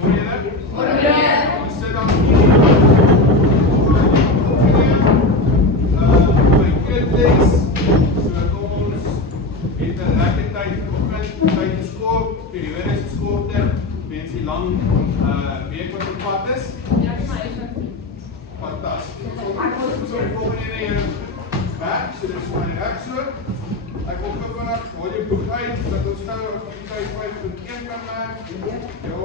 Goeiemôre julle. Ons sit dan hier. My kinders, so kom ons het 'n lekker tyd vanoggend, tyd geskort, periode is geskorte, mens die lang week wat op pad is. Ja, ek maar eens wat. Fantasties. So die volgende ene hier werk, so dit is my reg so. Ek wil gou vandag hoor jy boek uit, dat ons nou op die tyd 5.1 kan werk. Ja,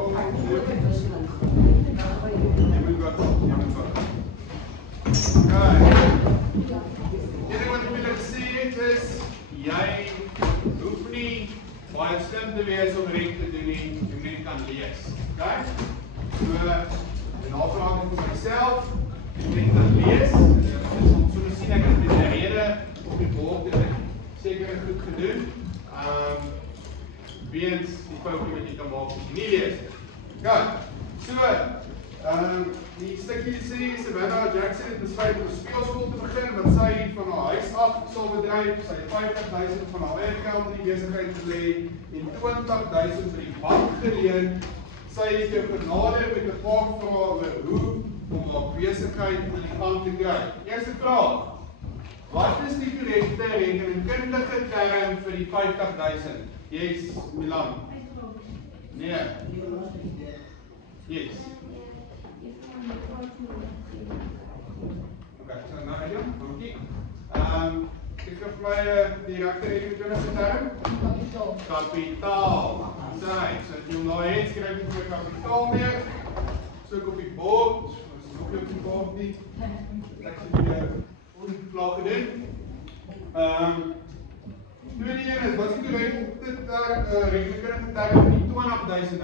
jy moet wat. Okay. Enige wat ek wil sê is, jy hoef nie baie slim te wees om reg te doen nie, jy net kan lees. Okay? So, in navraag vir myself, jy net kan lees, om so te sien ek het met die rede op die bord en ek seker goed gedoen. Weens die foutjie wat jy kan maak as jy nie lees. Okay, so, die stukkie sê, Savannah Jackson het besluit om 'n speelskool te begin, wat sy van haar huis af sal bedryf. Sy het 50.000 van haar eie geld in die besigheid gelê en 20.000 vir die bank geleen. Sy het jou genade met 'n paar vrae oor hoe om haar besigheid aan die gang te kry. Eerste vraag: wat is die korrekte rekenkundige term vir die 50.000? Yes, Milan. Nee. Yes. Okay, so nou Elian, dankie. Kyk vir my die regte rekenkundige term. Kapitaal. Kapitaal. So jy nou het skryf jy vir kapitaal meer. So ek op die bord, ons is nog nie op die bord nie. Ek sê weer onklaar gedoen. Tweede een is, wat is die rekenkundige term vir die R20.000?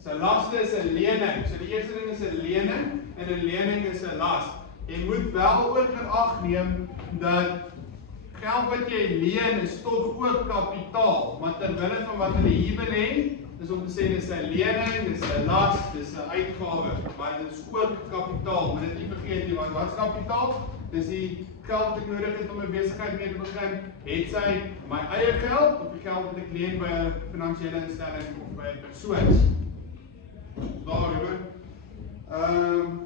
Sy laste is 'n lening. So die eerste ding is 'n lening en 'n lening is 'n las. Jy moet wel ook in ag neem dat geld wat jy leen is tog ook kapitaal, maar terwille van wat hulle hier wil hê, is om te sê dis 'n lening, dis 'n las, dis 'n uitgawe, maar dit is ook kapitaal. Moet dit nie vergeet nie, want wat is kapitaal? Dis die geld wat ek nodig het om 'n besigheid mee te begin. Het sy my eie geld of die geld wat ek leen by 'n finansiële instelling of by 'n persoon? Daar hoor.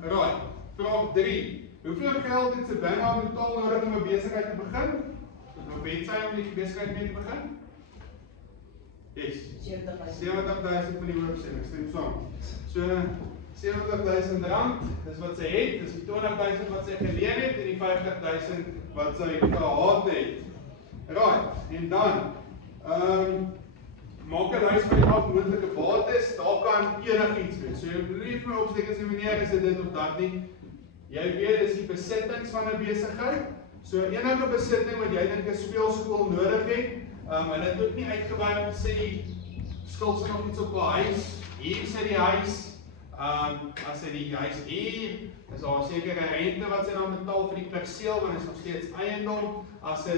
Right. Vraag 3. Hoeveel geld het Savannah totaal nodig om 'n besigheid te begin? Hoe weet sy om die besigheid mee te begin? Yes. 70.000 van die hoofsin, ek stem saam. So, R70.000, dis wat sy het, dis die 20.000 wat sy geleen het en die 50.000 wat sy gehad het. Right, en dan, maak 'n lys van die moontlike bates, daar kan enigiets wees. So jy moet nie vir my opsteek as jy meneer is dit of dat nie. Jy weet, dis die besittings van 'n besigheid. So enige besitting wat jy dink 'n speelskool nodig het, en dit moet nie uitgewy om te sê skuld sy nog iets op 'n huis, hier sê die huis, as sy die huis hier, is daar 'n sekere rente wat sy dan betaal vir die perseel, want dit is nog steeds eiendom. As hy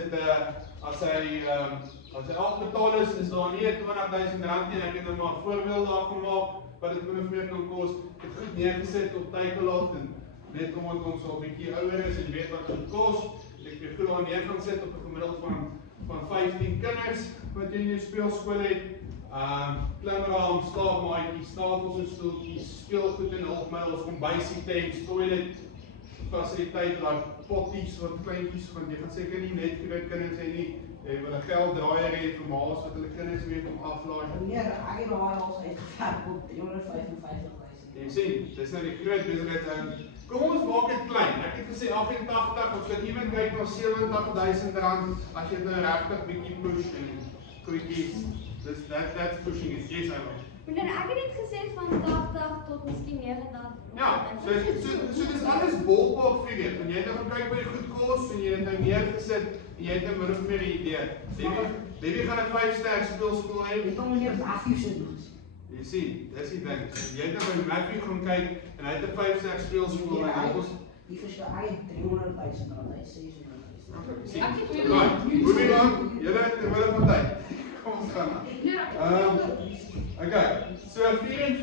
afbetaal is daar nie R20.000 nie, ek het nou maar 'n voorbeeld daar gemaak, wat dit min of meer kan kos. Ek het goed neergesit op Takealot en net omdat ons al 'n bietjie ouer is en weet wat dit kos, ek het goed daar neer gaan sit op 'n gemiddeld van 15 kinders wat jy in jou speelskool het. Klimraam, slaapmaatjies, tafels en stoeltjies, speelgoed en hulpmiddels, kombuisitems, toilet fasiliteite, like potties wat kleintjies, want jy gaan seker nie net vir die kinders hê nie. Jy wil 'n gelddraaier hê vir ma's wat hulle kinders weet om aflaai. Meneer, ek het al ons uitgewerk op 355.000. Jy sien, dis nou die groot besigheid. Kom ons maak dit klein. Ek het gesê 88, ons kan ewen kyk na R70.000 as jy nou regtig bietjie push en goedjies. That's pushing it. Yes, I will. Meneer, ek het net gesê van 80 tot miskien 90. Ja, so dis alles ballpark figure. En jy het nou gekyk by die goed kos en jy het nou neergesit en jy het nou min of meer 'n idee. Debbie gaan 'n 5-ster speelskool hê. Ek kom meneer Matthew se doen. Jy sien, dis die ding. Jy het nou by Matthew gaan kyk en hy het 'n 5-ster speelskool en hy kos die verskil hy R300.000, hy sê sien. Moving on. Julle terwyl van tyd. Kom ons gaan aan. Okay, so 4 en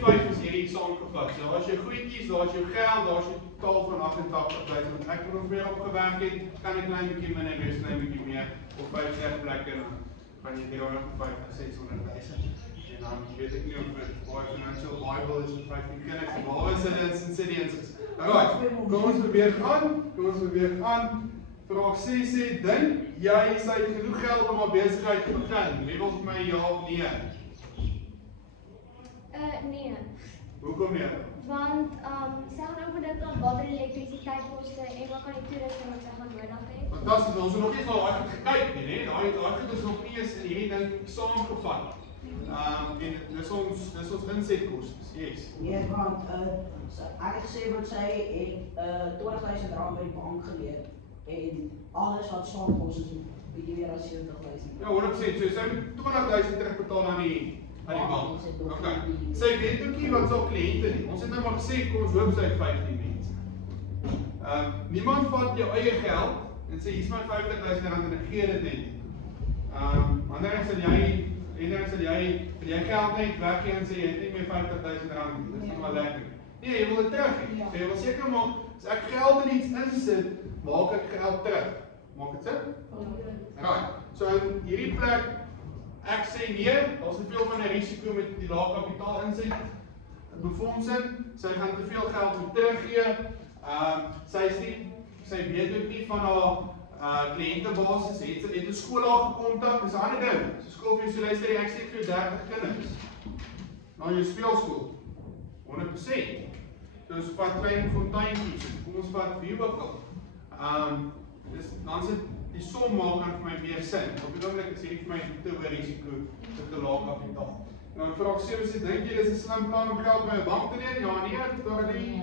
5 is hierdie saamgevat. So as jy goedjies, daar's jou geld, daar's jou totaal van 88.000. Ek het nog meer opgewerk het, kan ek klein bietjie minder wees, klein bietjie meer op 5 plekke dan van jy 350, 600.000. En dan Weet ek nie of dit baie financial Bible is vir 15 kinders, waar is hulle in Sint-Sidians is. Alright, kom ons beweeg aan. Vraag 6 sê, dink jy het genoeg geld om 'n besigheid te begin? Wie wil vir my ja of nee? Nee. Hoekom nie? Want sy gaan ook met dit aan water, elektrisiteitskoste en wat kan die toerusting wat sy gaan nodig hê. Fantasties, ons het nog nie daai goed gekyk nie, né? Daai goed is nog nie eens in hierdie ding saamgevat. En dis ons insetkostes. Yes. Nee, want ek het gesê wat sy het R20,000 by die bank geleer en alles wat saam kos is bietjie meer as R70,000. Ja, 100%. So sy moet R20,000 terugbetaal aan die bank. Okay. Sy weet ook nie wat sy kliënte nie. Ons het nou maar gesê kom ons hoop sy het 15 mense. Niemand vat jou eie geld en sê hier's my R50,000 en gee dit net. Anders sal jy vir jy geld net weggee en sê jy het nie meer R50,000 nie. Dis nie maar lekker. Nee, jy wil dit terug hê. So jy wil seker maak as ek geld in iets insit, maak ek geld terug. Maak dit sin? Right. So in hierdie plek ek sê nee, daar's te veel van 'n risiko met die lae kapitaal inset befondsing. Sy gaan te veel geld moet teruggee. Sy weet ook nie van haar kliëntebasis, het 'n skool haar gekontak, dis 'n ander ding. So skool vir jou sê luister, ek sê vir jou 30 kinders na jou speelskool. 100%. So ons vat klein fonteintjies, kom ons vat wie ook al. Dan sit die som maak dan vir my meer sin. Op die oomblik is hierdie vir my te hoë risiko vir te lae kapitaal. En dan vraag 7 sê, dink jy dis 'n slim plan om geld by 'n bank te leen? Ja, nee, Dorothy.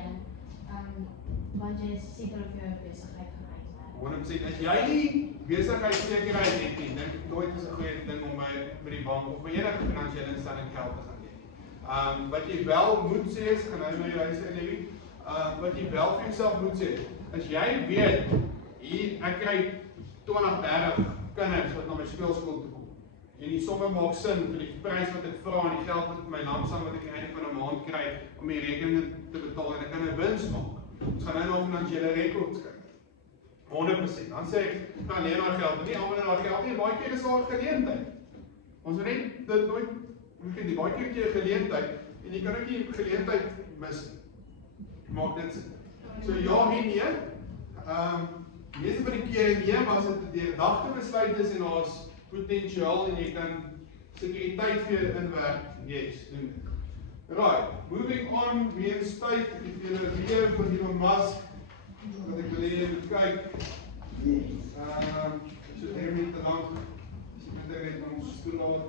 Want jy is seker of jou besigheid gaan uitwerk. 100%. As jy nie besigheidsekerheid het nie, dink ek nooit is 'n goeie ding om by die bank of by enige finansiële instelling geld te gaan leen. Wat jy wel moet sê is, gaan nou na jou huis in Lewie. Wat jy wel vir jouself moet sê, as jy weet, hier ek kry 20, 30 kinders wat na my speelskool toe kom. En die somme maak sin vir die prys wat ek vra en die geld wat my lamsam wat ek aan die einde van 'n maand kry om die rekeninge te betaal en ek kan 'n wins maak. Ons gaan nou na finansiële rekords kyk. 100%. Dan sê ek, kan leen haar geld, nie almal haar geld nie, baie keer is daar 'n geleentheid. Ons moet net dit nooit, die baie keer het jy 'n geleentheid en jy kan ook nie 'n geleentheid mis. Maak dit sin. So ja en nee. Meeste van die kere nee, maar as dit 'n deurdagte besluit is en daar's potensiaal en jy kan sekuriteit vir jou inwerk, yes, doen dit. Right, moving on, weens tyd, ek het julle weer van die Musk, wat ek wil hê moet kyk. So nie te lank, as ek net net ons stoel laat.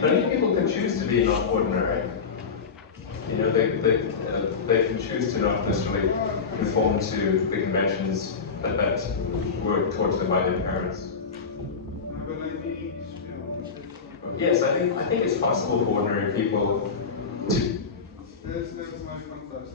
But I think people can choose to be not ordinary. You know, they can choose to not necessarily conform to the conventions that were taught them by their parents. Yes, I think it's possible for ordinary people to. That's my fantastic.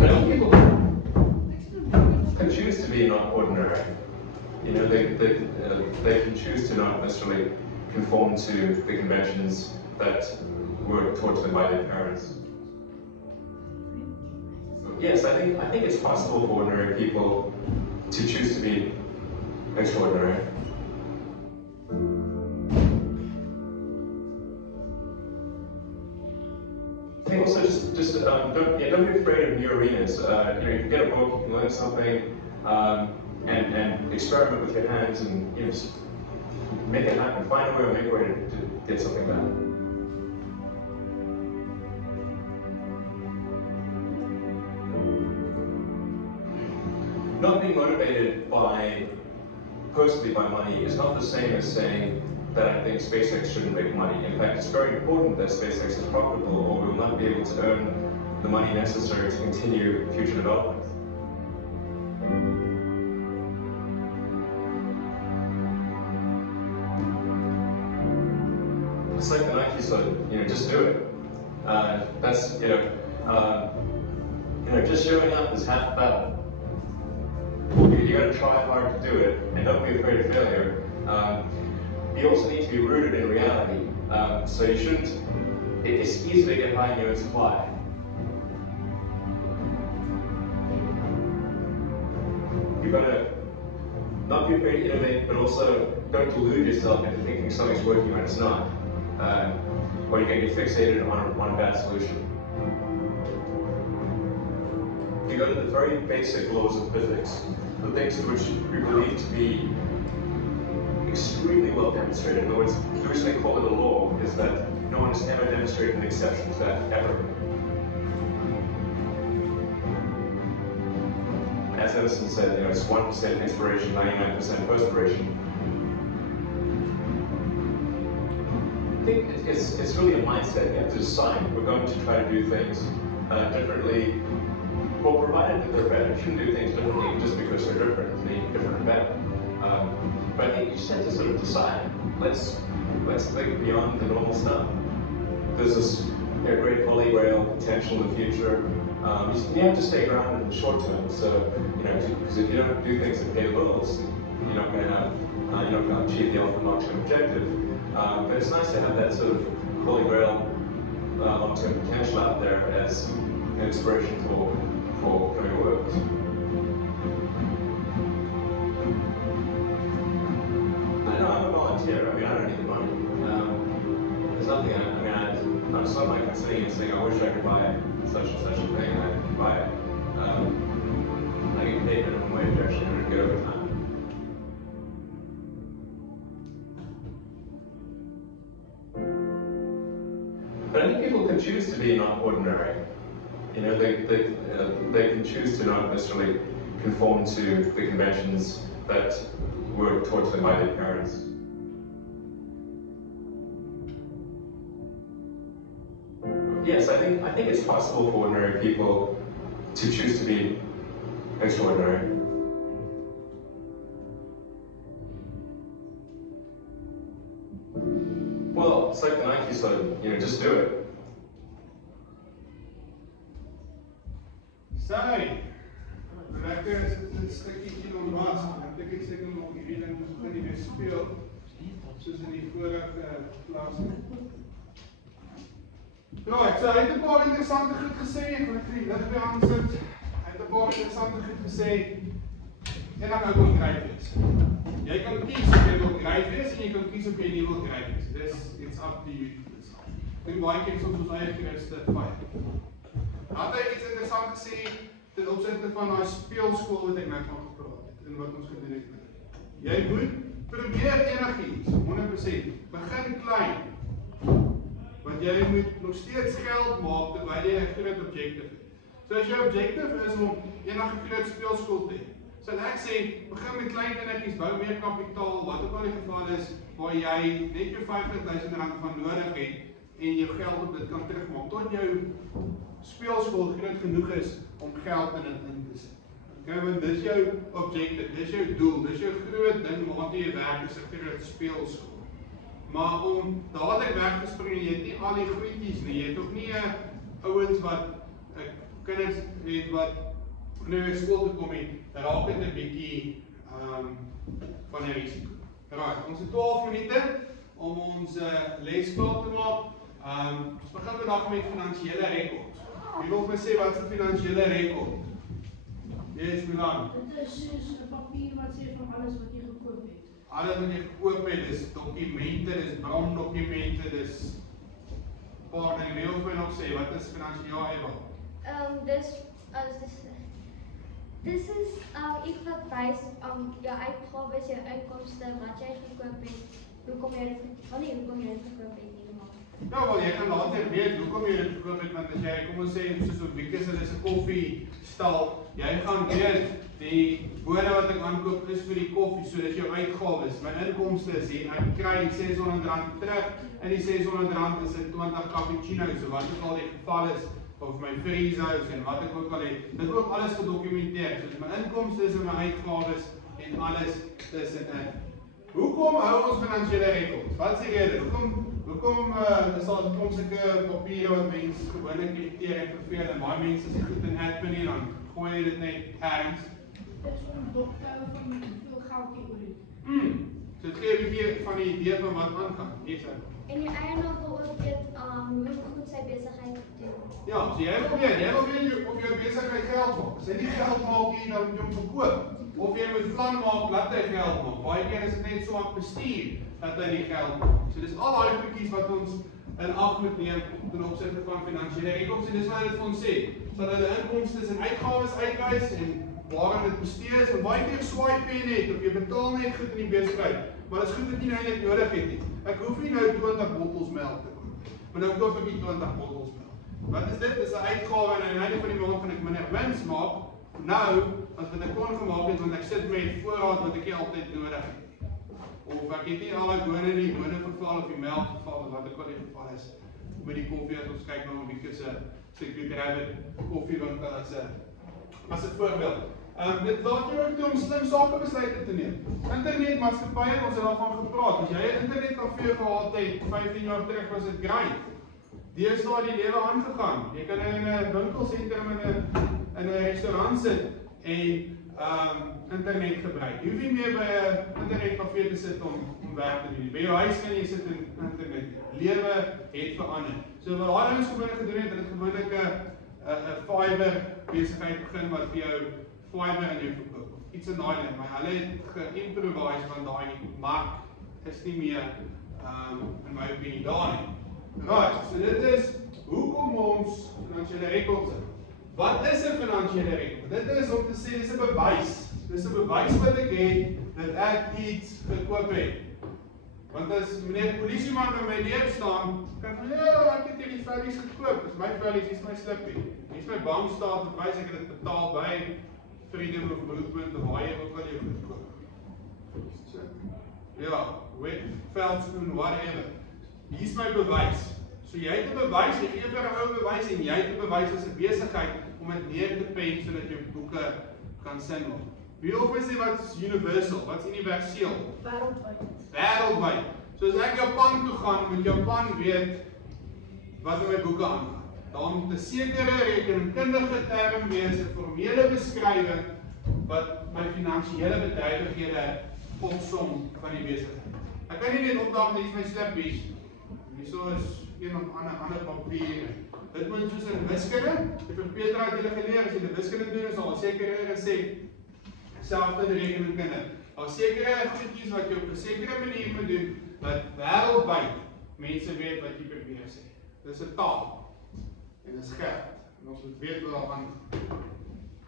But people can choose to be not ordinary. You know, they can choose to not necessarily conform to the conventions that were taught them by their parents. Yes, I think it's possible for ordinary people to choose to be extraordinary. I think also just don't be afraid of new arenas. You know, you can get a book, you can learn something, and experiment with your hands, and you know, just make it happen. Find a way or make a way to get something done. not being motivated personally by money is not the same as saying that I think SpaceX shouldn't make money. In fact, it's very important that SpaceX is profitable, or we will not be able to earn the money necessary to continue future development. It's like the Nike slogan, just do it. That's, just showing up is half the battle. You got to try hard to do it, and don't be afraid of failure. You also need to be rooted in reality. So you shouldn't. It's easy to get high in your own supply. You've got to not be afraid to innovate, but also don't delude yourself into thinking something's working when it's not. Or you can get fixated on a bad solution. You go to the very basic laws of physics, the things which we believe to be extremely well demonstrated. In other words, the reason they call it a law is that no one has ever demonstrated an exception to that, ever. As Edison said, it's 1% inspiration, 99% perspiration. I think it's really a mindset. You have to decide we're going to try to do things differently. Well, provided that they're better. You shouldn't do things differently just because they're different. They need different and better. But I think you just have to sort of decide. Let's think beyond the normal stuff. There's this great holy grail potential in the future. You have to stay grounded in the short term. So because if you don't do things that pay the bills, you're not going to achieve the ultimate long-term objective. But it's nice to have that sort of holy grail long-term potential out there as an inspiration for coming work. I know I'm a volunteer. I don't need the money. There's nothing. I'm so like sitting and saying, I wish I could buy such and such a thing. I could buy it. I get paid minimum wage actually to get overtime. But I think people can choose to be not ordinary. They can choose to not necessarily conform to the conventions that were taught to them by their parents. Yes, I think it's possible for ordinary people to choose to be extraordinary. Well, it's like the Nike slogan, just do it. Sorry. Lekker is dit 'n stukkie kilo was. Ek dink ek seker nog hierdie ding begin nie weer speel soos in die vorige klas. Right, so hy het 'n paar interessante goed gesê, ek wil net die lig weer aansit. Hy het 'n paar interessante goed gesê. En dan wil gryp wees. Jy kan kies of jy wil gryp wees en jy kan kies of jy nie wil gryp wees. It's up to you. Ek dink baie keer soms ons eie grootste vyand. Had hy iets interessant gesê ten opsigte van daai speelskool wat ek net van gepraat het en wat ons gedoen het. Jy moet probeer enigiets, 100%. Begin klein. Want jy moet nog steeds geld maak terwyl jy 'n groot objective het. So as jou objective is om enige groot speelskool te hê, sal ek sê begin met klein dingetjies, bou meer kapitaal, wat ook al die geval is waar jy net jou R50,000 van nodig het en jou geld op dit kan terugmaak tot jou speelskool groot genoeg is om geld in te sit. Okay, want dis jou objective, dis jou doel, dis jou groot ding waartoe jy werk, is 'n groot speelskool. Maar om dadelik weg te spring, jy het nie al die goedjies nie, jy het ook nie ouens wat kinders het wat nou skool toe kom het, raak dit 'n bietjie van 'n risiko. Right, ons het 12 minute om ons les klaar te maak. Ons begin vandag met finansiële rekords. Wie wil my sê wat is 'n finansiële rekord? Yes, Milan. Dit is soos 'n papier wat sê van alles wat jy gekoop het. Alles wat jy gekoop het, dis dokumente, dis brondokumente, dis paar dinge. Wie wil my nog sê wat is finansiële Eva? Dis is iets wat wys jou uitgawes, jou inkomste, wat jy gekoop het, hoekom jy dit gekoop het nie. Ja, wel jy kan later weet hoekom jy dit gekoop het, want as jy kom ons sê soos op Wieke se dis 'n koffiestal, jy gaan weet Die bone wat ek aankoop is vir die koffie, so dis jou uitgawes. My inkomste is hier, ek kry R600 terug, en die R600 is 'n 20 cappuccino's, so wat ook al die geval is, of my freezehouse en wat ek ook al het, dit word alles gedokumenteer, so my inkomste is en my uitgawes, en alles tussenin. Hoekom hou ons finansiële rekords? Wat is die rede? Hoekom is daar sulke papiere wat mense gewoonlik irriteer en verveel, en baie mense is goed in admin nie, dan gooi jy dit net ergens. Dit is om dop te hou van hoeveel geld jy oor het. So het gee 'n bietjie van die idee van wat aangaan. Yes, En die eienaar wil ook weet hoe goed sy besigheid doen. ja, so jy wil weet of jou besigheid geld maak. As hy nie geld maak nie, dan moet jy hom verkoop. Of jy moet plan maak dat hy geld maak. Baie keer is dit net so aan bestuur dat hy nie geld maak. So dis al daai goedjies wat ons in ag moet neem ten opsigte van finansiële rekords, en dis wat dit vir ons sê. Sodat hulle inkomste en uitgawes uitwys en waarin dit bestee is, en baie keer swipe jy net, of jy betaal net goed in die besigheid, maar dit is goed dat jy nou net nodig het nie. Ek hoef nie nou 20 bottels melk te koop, maar nou koop ek nie 20 bottels melk. Wat is dit? Dit is 'n uitgawe, en aan die einde van die maand gaan ek minder wins maak, nou, as wat ek kon gemaak het, want ek sit met voorraad wat ek nie altyd nodig het. Of ek het nie al die bone verval, of die melk verval, of wat ek al die geval is, met die koffie, as ons kyk na 'n bietjie se Good Rabbit koffiewinkel as 'n voorbeeld. Dit laat jou ook toe om slim sakebesluite te neem. Internetmaatskappye, ons het daarvan gepraat. As jy 'n internetkafee gehad het, 15 jaar terug was dit great. Deesdae die lewe aangegaan. Jy kan in 'n winkelsentrum in 'n restaurant sit en internet gebruik. Jy hoef nie meer by 'n internetkafee te sit om werk te doen. By jou huis kan jy sit in internet. Lewe het verander. So wat daai ouens gewoonlik gedoen het, het gewoonlik 'n fiber besigheid begin wat vir jou fiber in jou verkoop. Iets in daai lyn, maar hulle het ge-improvise van daai mark is nie meer in my opinie daar nie. Right, so dit is hoekom ons finansiële rekords het. Wat is 'n finansiële rekord? Dit is om te sê dis 'n bewys. Dis 'n bewys wat ek het dat ek iets gekoop het. Want as meneer die polisieman by my deur staan, kan ek ek het hierdie vellies gekoop. Dis my vellies, hier is my slippie. Hier is my bankstaat bewys ek het dit betaal by Freedom of Movement of waar jy ook al jou goed koop. So, ja, Veldskoen, whatever. Hier is my bewys. So jy het 'n bewys, jy gee vir 'n ou bewys en jy het 'n bewys as 'n besigheid om dit neer te pen sodat jou boeke kan sin maak. Wie of is dit wat's universal, wat's universeel? Wêreldwyd. So as ek Japan toe gaan, moet Japan weet wat my boeke aangaan. Daar moet 'n sekere rekenkundige term wees, 'n formele beskrywing wat my finansiële bedrywighede opsom van die besigheid. Ek kan nie net opdag net my slippies. Hierso is een of ander papier. Dit moet soos in wiskunde, vir Petra het julle geleer, as jy die wiskunde doen, is al 'n sekere resep. Selfde in rekenkunde. Daar sekere goedjies wat jy op 'n sekere manier moet doen, wat wêreldwyd mense weet wat jy probeer sê. Dis 'n taal. En dit is geld. En ons moet weet wat daar aan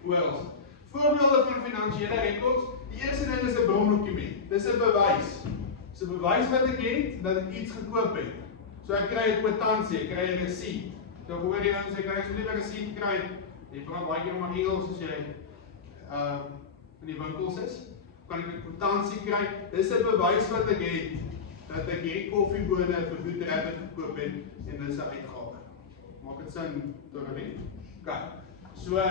oral. Voorbeelde van finansiële rekords. Die eerste ding is 'n brondokument. Dis 'n bewys. Dis 'n bewys wat ek het dat ek iets gekoop het. So ek kry 'n kwitansie, ek kry 'n resep. So hoor jy nou sê kan ek asseblief 'n resep kry? Jy vra baie keer om Engels as jy in die winkels is. Kan ek 'n kwitansie kry? Dis 'n bewys wat ek het dat ek hierdie koffiebone vir Good Rabbit gekoop het en dis 'n uitgawe. Maak dit sin tot reg? OK. So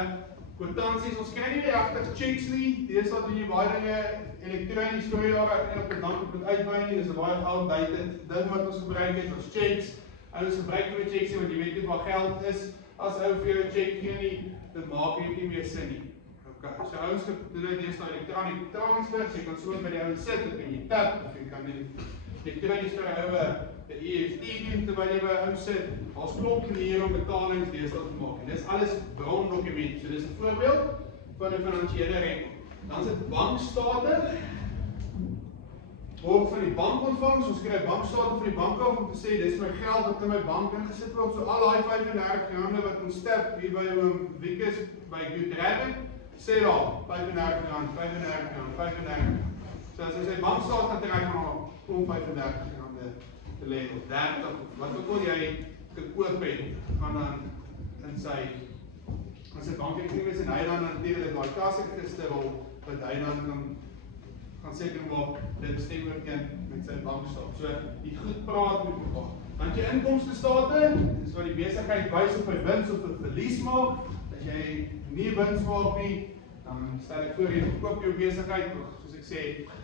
kwitansies, ons kry nie regtig checks nie. Deesdae doen jy baie dinge elektronies vir jare en op 'n dag op dit uitbrei nie. Dis 'n baie outdated ding wat ons gebruik het, ons checks. Ons gebruik nie checks nie want jy weet nie waar geld is. As ou vir jou 'n check gee nie, dit maak nie meer sin nie. OK. So ouens doen dit deesdae elektroniese transfers. Jy kan so by die ou sit en jy tap of jy kan net elektronies vir 'n ou 'n EFT doen terwyl jy by 'n ou sit. Daar's klop maniere om betalings deesdae te maak. En dis alles brondokument. So dis 'n voorbeeld van 'n finansiële rekord. Dan is dit bankstate. Word van die bank ontvang, ons kry bankstate van die bank af om te sê dis my geld wat in my bank ingesit word. So al daai R35 wat ons stap hier by oom Wikus by Good Rabbit, sê daar R35, R35. So as hy sy bankstate gaan trek maar kom R35 te lê of 30 wat ook al jy gekoop het gaan dan in aan sy bankrekening is en hy dan natuurlik daai kassaregisterrol wat hy dan kan seker maak dit stem ooreen met sy bankstaat. So die goed praat met mekaar. Dan jy inkomstestate, dis wat die besigheid wys of hy wins of 'n verlies maak. As jy nie wins maak nie, dan stel ek voor jy verkoop jou besigheid, soos ek sê,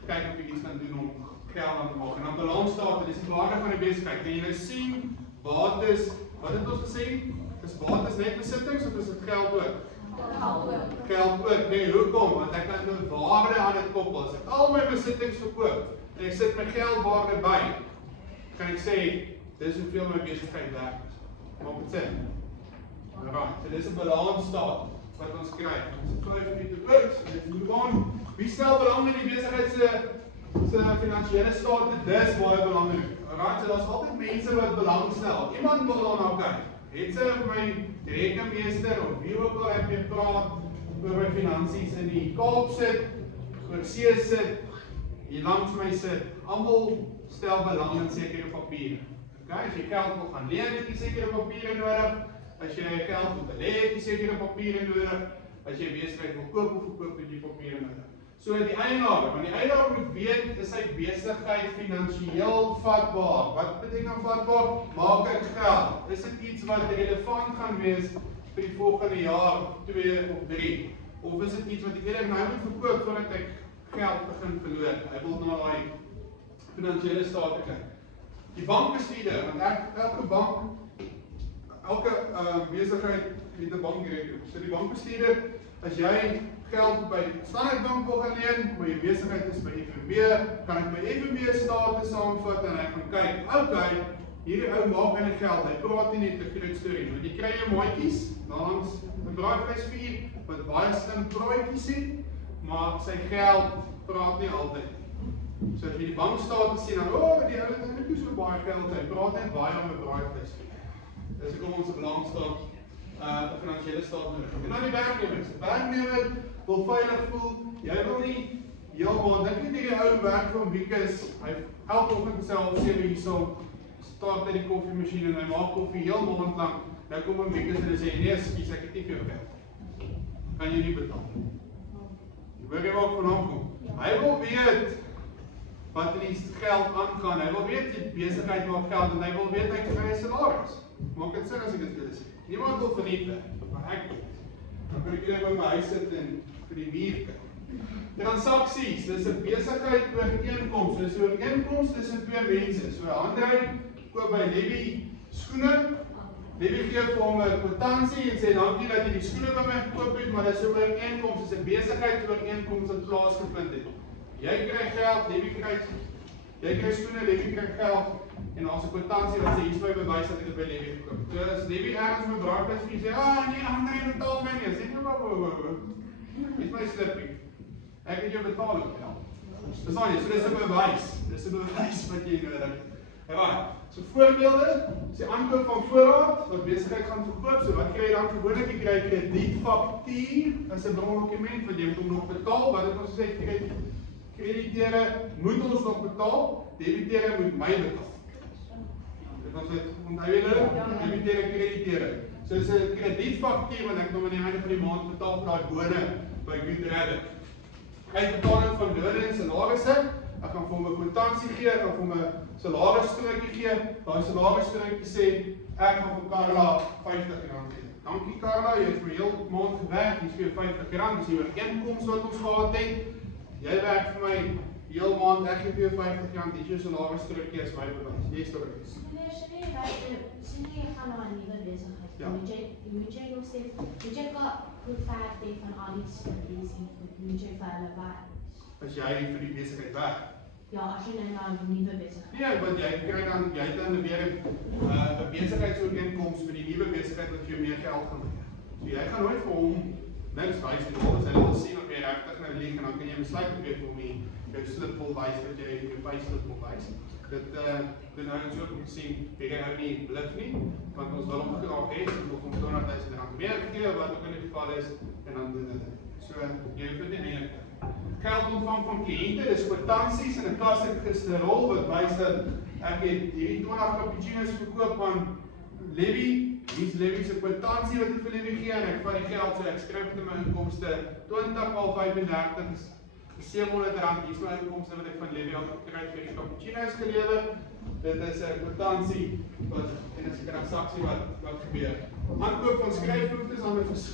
kyk of jy iets kan doen om geld aan te maak. En dan balansstate, dis die waarde van die besigheid. Kan jy nou sien bates, wat het ons gesê? Is bates net besittings of is dit geld ook? Geld ook, nee, hoekom? Want ek kan nou waarde aan dit koppel. As ek al my besittings verkoop en ek sit my geldwaarde by, kan ek sê, dis hoeveel my besigheid werd is. Maak dit sin? Alright, so dis 'n balansstaat wat ons kry. Ons skryf net die books, let's move on. Wie stel belang in die besigheid se finansiële state? Dis baie belangrik. Alright, so daar's altyd mense wat belang stel. Iemand wil daarna kyk. Het sy of my rekenmeester of wie ook al ek mee praat oor my finansies in die Kaap sit, oor see sit, hier langs my sit, almal stel belang in sekere papiere. Okay, as jy geld wil gaan leen, het jy sekere papiere nodig. As jy geld wil belê, het jy sekere papiere nodig. As jy besigheid wil koop of verkoop, het jy papiere nodig. So die eienaar, want die eienaar moet weet, is sy besigheid finansiëel vatbaar. Wat beteken vatbaar? Maak ek geld? Is dit iets wat relevant gaan wees vir die volgende jaar, 2 of 3? Of is dit iets wat ek eerder nou moet verkoop voordat ek geld begin verloor? Hy wil na daai finansiële state kyk. Die bankbestuurder, want elke bank, elke besigheid het 'n bankrekening. So die bankbestuurder, as jy geld by Standard Bank wil gaan leen, maar jou besigheid is by FNB, kan ek my FNB state saamvat en ek gaan kyk, okay, hierdie ou maak my geld, hy praat nie net 'n groot storie, want jy kry jou maatjies, langs 'n braaivleisvuur, wat baie slim praatjies het, maar sy geld praat nie altyd. So as jy die bankstate sien, dan, die ou het nie so baie geld, hy praat net baie om 'n braaivleisvuur. Dis hoekom ons 'n belangstaat, 'n finansiële staat nodig het. En dan die werknemers. Die werknemer wil veilig voel. Jy wil nie heelmaand, dink nie die ou werk van Wiekes, hy elke oggend self 7 uur so start hy die koffiemasjien en hy maak koffie heel maand lank. Nou kom hom Wiekes en hy sê, nee, skus, ek het nie veel geld. Kan jy nie betaal. Die burger ook van hom kom. Hy wil weet wat in die geld aangaan. Hy wil weet die besigheid maak geld en hy wil weet hy kry 'n salaris. Maak dit sin as ek dit wil sê. Niemand wil verniet werk, maar ek wil. Dan kan ek eerder by my huis sit en vir die muur kyk. Transaksies, dis 'n besigheid ooreenkoms. Dis 'n ooreenkoms tussen twee mense. So Andrei koop by Levi skoene. Levi gee vir hom 'n kwitansie en sê dankie dat jy die skoene by my gekoop het, maar dis 'n ooreenkoms, dis 'n besigheid ooreenkoms wat plaasgevind het. Jy kry geld, Levi kry skoene, Levi kry geld. En daar's 'n kwitansie wat sê hier's my bewys dat ek dit by Levi gekoop het. So as Levi ergens met braaivleis sê, nee, Andrei betaal my nie. Sê maar, dis my slippie. Ek het jou betaal ook, ja. Dis nie, so dis 'n bewys. Dis 'n bewys wat jy nodig het. Ja, so voorbeelde, is die aankoop van voorraad wat besigheid gaan verkoop. So wat kry jy dan gewoonlik? Jy kry 'n kredietfaktuur as 'n brondokument wat jy moet nog betaal. Wat het ons gesê? Krediteure moet ons nog betaal, debiteure moet my betaal. Ons het onthou julle, debiteure, krediteure. So dis 'n kredietfaktuur wat ek nog aan die einde van die maand betaal vir daai bone by Goodreader. Uitbetaling van lone en salarisse. Ek kan vir hom 'n kwitansie gee, ek kan vir hom 'n salarisstrokie gee. Daai salarisstrokie sê ek gaan vir Karla R50 gee. Dankie Karla, jy het vir heel maand gewerk, hier's vir jou R50. Dis die ooreenkoms wat ons gehad het. Jy werk vir my heel maand, ek gee vir jou R50, dis jou salarisstrokie as my bewys. Jy sê dit. Sien jy gaan na 'n nuwe besigheid. Ja. Moet jy nog steeds, moet jy goed vaart hê van al die studies en moet jy vir hulle werk. As jy vir die besigheid werk. Ja, as jy nou na 'n nuwe besigheid. Nee, want jy het dan weer 'n besigheidsooreenkoms met die nuwe besigheid wat vir jou meer geld gaan gee. So jy gaan nooit vir hom niks wys nie. As hy wil sien of jy regtig nou lieg en dan kan jy besluit om weer vir hom jou slip wil wys wat jy jou payslip wil wys. Dit nou ons ook moet sien, jy kan nou nie bluf nie, want ons wil hom graag hê, ons wil hom R200,000 meer gee, wat ook in die geval is, en dan doen dit. So, jy hoef dit nie eintlik. Geld ontvang van kliënte, dis kwitansies en 'n kassaregisterrol wat wys dat ek het hierdie 20 cappuccinos verkoop aan Levi Hier is Lewie se kwitansie wat ek vir Lewie gee en ek vat die geld, so ek skryf dit in my inkomste 20,35 is R700, hier is my inkomste wat ek van Lewie af gekry het vir die cappuccino's gelewer. Dit is 'n kwitansie en is 'n transaksie wat gebeur. Aankoop van skryfboektes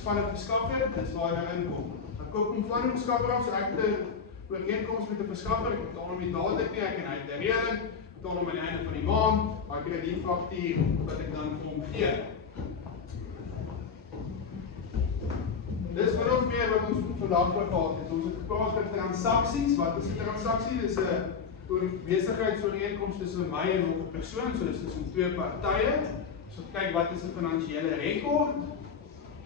van 'n verskaffer, dit is waar hy inkom. Aankoop van 'n verskaffer af, so ek het 'n ooreenkoms met 'n verskaffer, ek betaal hom nie dadelik nie, ek en hy het 'n reëling, betaal hom aan die einde van die maand, maar kredietfaktuur wat ek dan vir hom gee. Dis min of meer wat ons vandag gehad het. Ons het gepraat oor transaksies. Wat is 'n transaksie? Dis 'n besigheidsooreenkoms tussen my en 'n persoon, so dis tussen twee partye. So kyk wat is 'n finansiële rekord?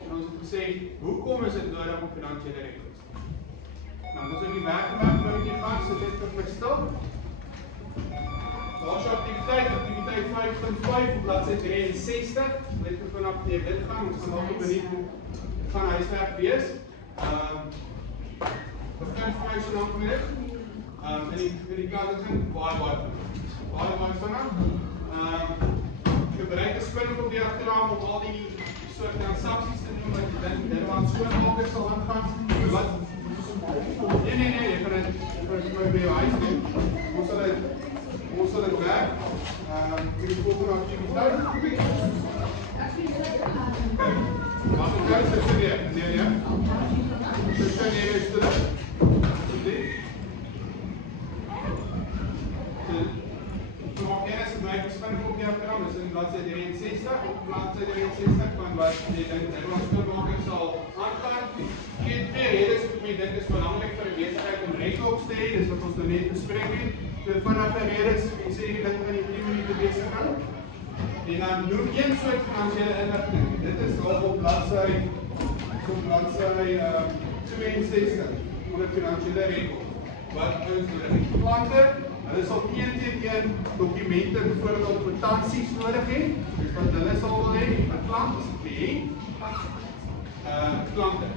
En ons het gesê, hoekom is dit nodig om finansiële rekords? Nou, as ek die werk gemaak vir die gang, so dit vir my stil. Daar is activiteit 5.5 op bladsy 63. Let me vanaf dit gaan, ons gaan nog 'n minuut van huiswerk wees. Begin vir so lank met dit. In die klas gaan baie vinnig. Gebruik 'n spinnewieldiagram om al die soort transaksies te doen wat jy dink dit wat so maklik sal aangaan. Wat Nee, jy kan dit by jou huis doen. Ons sal dit werk. Vir die volgende aktiwiteit. Mag ik thuis zetten weer, meneer, ja? Dus kan je even terug. Voor kennis gebruik ik spanningopdiagram, dat is in bladzij 63. Op bladzij 63 van wat je denkt dat wat spanningopdiagram zal aangaan. Geen twee redenen wat je denkt is belangrijk voor de bezigheid om recht op te stellen, dus wat ons nog niet bespreken. Vanaf de redenen, ik zeg dat we in 10 minuten bezig gaan. En dan noem een soort financiële inligting. Dit is al op bladzij 62 van de financiële regel. Wat ons nodig het. Klanten, hulle sal een documenten, bijvoorbeeld kwitansies nodig hê. Dus wat hulle sal wil hê, 'n klant is 'n kliënt. Klanten.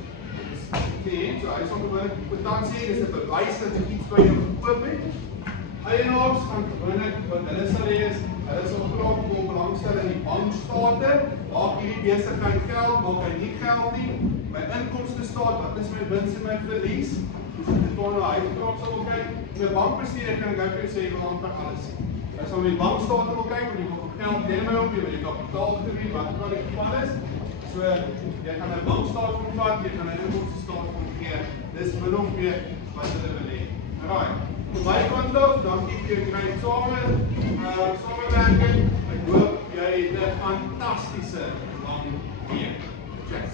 So hy sal gewoonlik kwitansie, dis 'n bewys dat ek iets by jou gekoop het. Eienaars gaan gewoonlik wat hulle sal hê is, hulle sal graag wil belangstel in die bankstate. Maak hierdie besigheid geld, maak hy nie geld nie. My inkomste staat, wat is my wins en my verlies? Dis dit waarna hy graag sal wil kyk. In 'n bankbestuurder kan ek vir jou sê, jy wil amper alles sien. Hy sal my bankstate wil kyk, want jy wil geld neem my op, jy wil jy kapitaal gebied, wat ook al die geval is. So, jy gaan 'n bankstaat vat, jy gaan 'n inkomste staat gee. Dis min of meer wat hulle wil hê. Alright. Van my kant af, dankie vir jou samewerking. Ek hoop jy het 'n fantastiese lang week. Cheers.